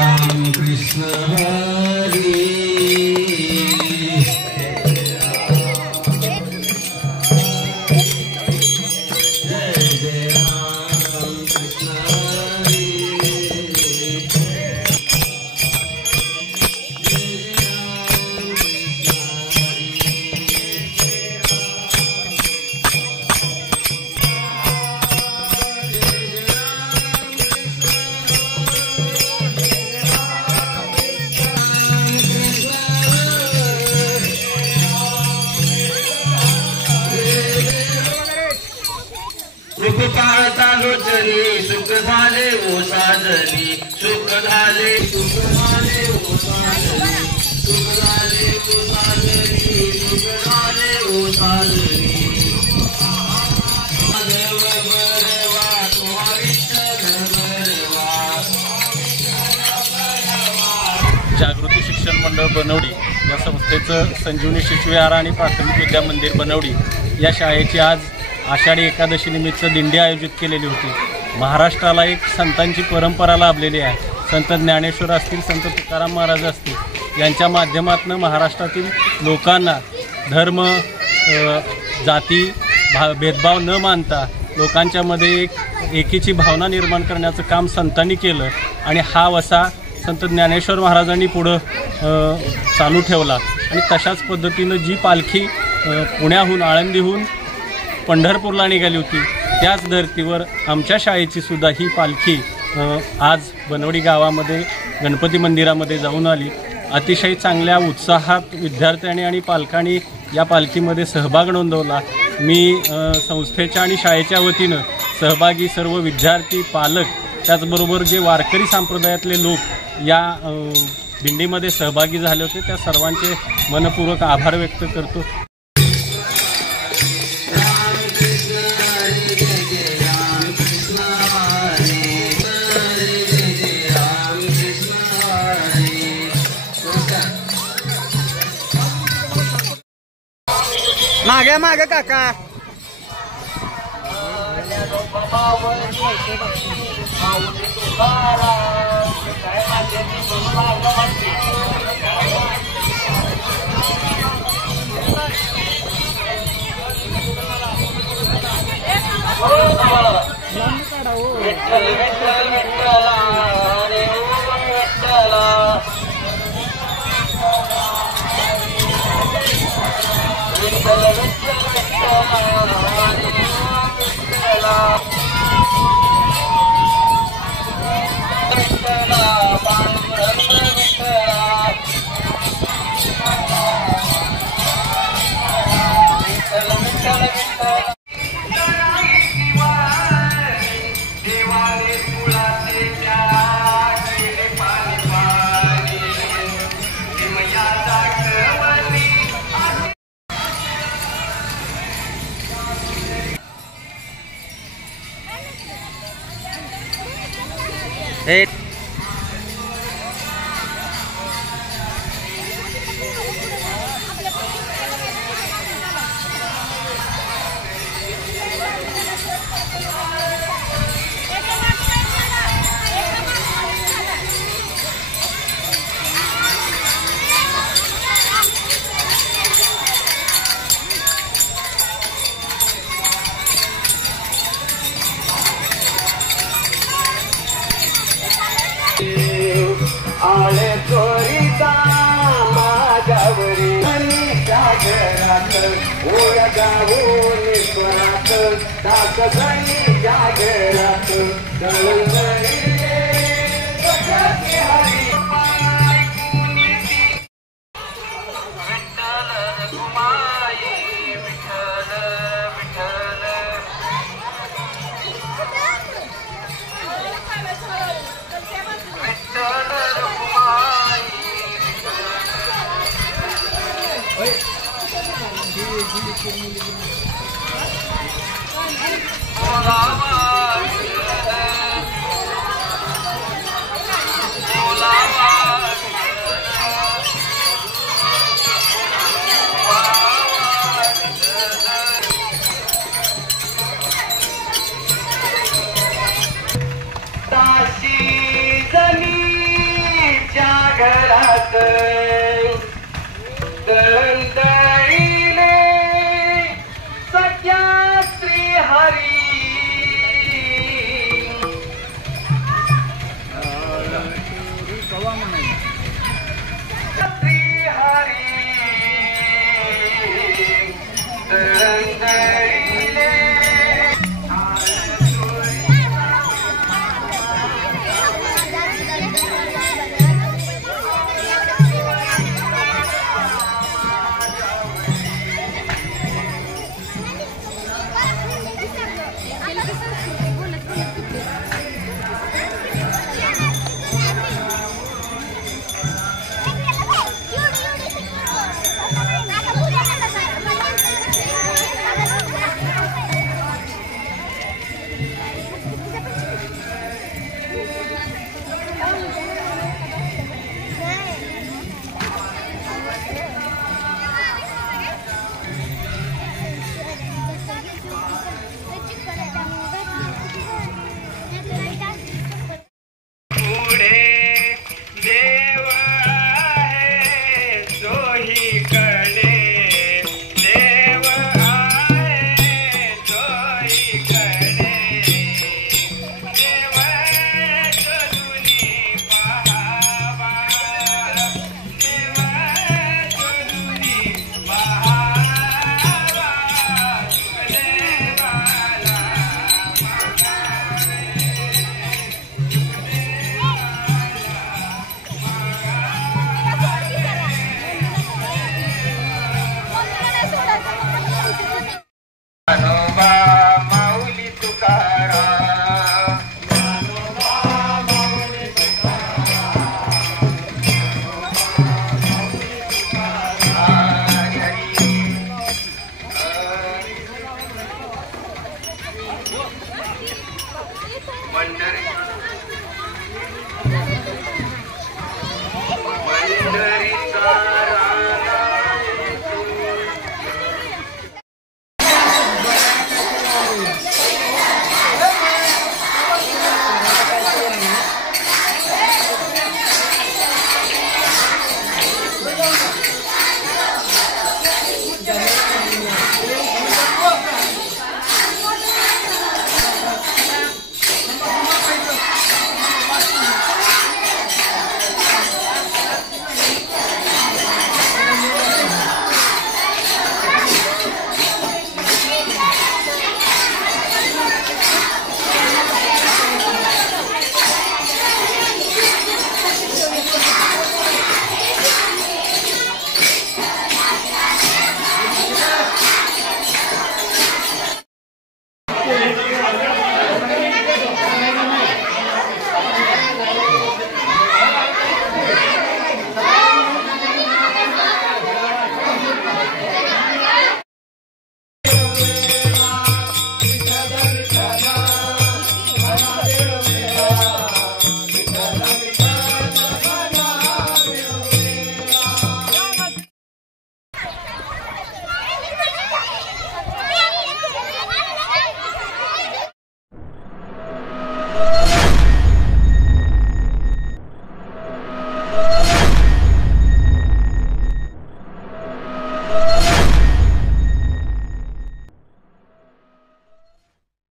राम कृष्ण हरी। सुख पाहता लोचनी सुख झाले ओ साजनी, सुख झाले सुख झाले ओ साजनी, सुख झाले ओ साजनी, सुख झाले ओ साजनी। माधव बरवा तुम्हा विठ्ठल बरवा। जागृती शिक्षण मंडळ बनवडी या संस्थेचं संजीवनी शिशुविहार आणि प्राथमिक विद्या मंदिर बनवडी या शाळेची आज आषाढी एकादशी निमित्त दिंडी आयोजित केलेली होती। महाराष्ट्राला एक संतांची परंपरा लाभलेली आहे। संत ज्ञानेश्वर असतील, संत तुकाराम महाराज असतील यांच्या माध्यमातून महाराष्ट्रातील लोकांना धर्म जाती भेदभाव न मानता लोकांच्यामध्ये एकीची भावना निर्माण करण्याचं काम संतांनी केलं आणि हा वसा संत ज्ञानेश्वर महाराजांनी पुढं चालू ठेवला। आणि तशाच पद्धतीनं जी पालखी पुण्याहून आळंदीहून पंढरपूरला निघाली होती त्याच धर्तीवर आमच्या शाळेची सुद्धा ही पालखी आज बनवडी गावामध्ये गणपती मंदिरामध्ये जाऊन आली। अतिशय चांगल्या उत्साहात विद्यार्थ्यांनी आणि पालकांनी या पालखीमध्ये सहभाग नोंदवला। मी संस्थेच्या आणि शाळेच्या वतीनं सहभागी सर्व विद्यार्थी, पालक, त्याचबरोबर जे वारकरी संप्रदायातले लोक या दिंडीमध्ये सहभागी झाले होते त्या सर्वांचे मनपूर्वक आभार व्यक्त करतो। मागे मागे काका Hit. आले चोरीचा माझ्यावरी जागरात ओया गावून निस्वरात दासगणी जागरात दळवळी हरी मात